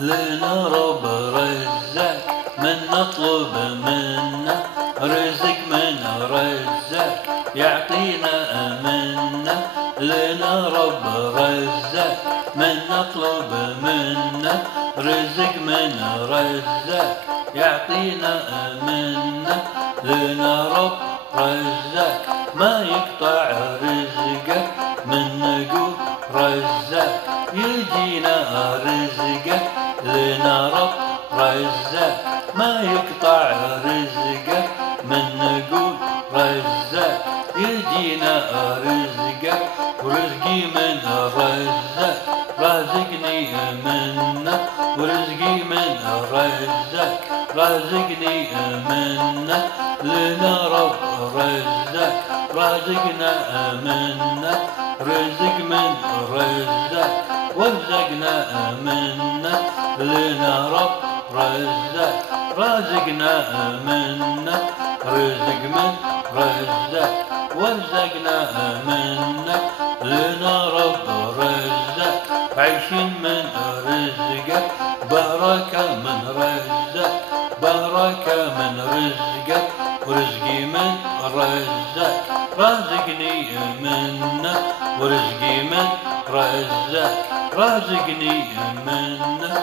لنا رب رزاق من نطلب منه رزق من رزاق يعطينا منا. لنا رب رزاق من نطلب منه رزق من رزاق يعطينا منا. لنا رب رزاق ما يقطع رزقه من نقول رزاق يجينا رزقه. لنا رب رزاق ما يقطع رزقه من نقول رزاق يجينا رزقه. ورزقي من رزاق رازقني منه ورزقي من رزاق رازقني منه. لنا رب رزاق رازقنا منه رزق من رزاق ورزقنا منه. لنا رب رزاق رازقنا منه رزق من رزاق ورزقنا منه. لنا رب رزاق عيشين من رزقه بركة من رزاق بركة من رزقه. ورزقي من رزاق رازقني منه ورزقي من رزاق رازقني منه.